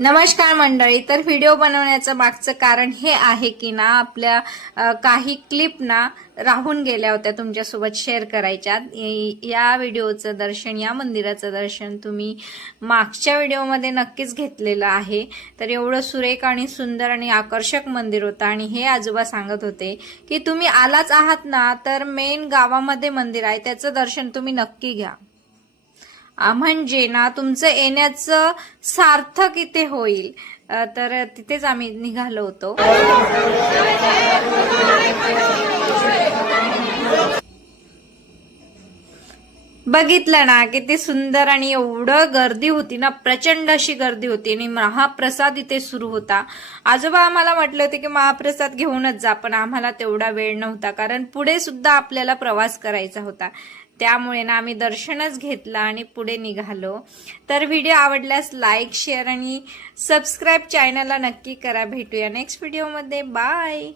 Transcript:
नमस्कार मंडळी. तर व्हिडिओ बनवण्याचं मागचं कारण हे आहे की ना आपल्या काही क्लिप ना राहून गेल्या होत्या तुमच्यासोबत शेअर करायच्या. या व्हिडिओचं दर्शन, या मंदिराचं दर्शन तुम्ही मागच्या व्हिडिओमध्ये नक्कीच घेतलेलं आहे. तर एवढं सुरेख आणि सुंदर आणि आकर्षक मंदिर होतं आणि हे आजोबा सांगत होते की तुम्ही आलाच आहात ना तर मेन गावामध्ये मंदिर आहे, त्याचं दर्शन तुम्ही नक्की घ्या. म्हणजे ना तुमचं येण्याचं सार्थक इथे होईल. तर तिथेच आम्ही निघालो होतो. बघितलं ना किती सुंदर आणि एवढं गर्दी होती ना, प्रचंड अशी गर्दी होती आणि महाप्रसाद इथे सुरू होता. आजोबा आम्हाला म्हटले होते की महाप्रसाद घेऊनच जा, पण आम्हाला तेवढा वेळ नव्हता कारण पुढे सुद्धा आपल्याला प्रवास करायचा होता. त्यामुळे ना आम्ही दर्शनच घेतलं आणि पुढे निघालो. तर व्हिडिओ आवडल्यास लाईक, शेअर आणि सबस्क्राईब चॅनलला नक्की करा. भेटूया नेक्स्ट व्हिडिओमध्ये. बाय.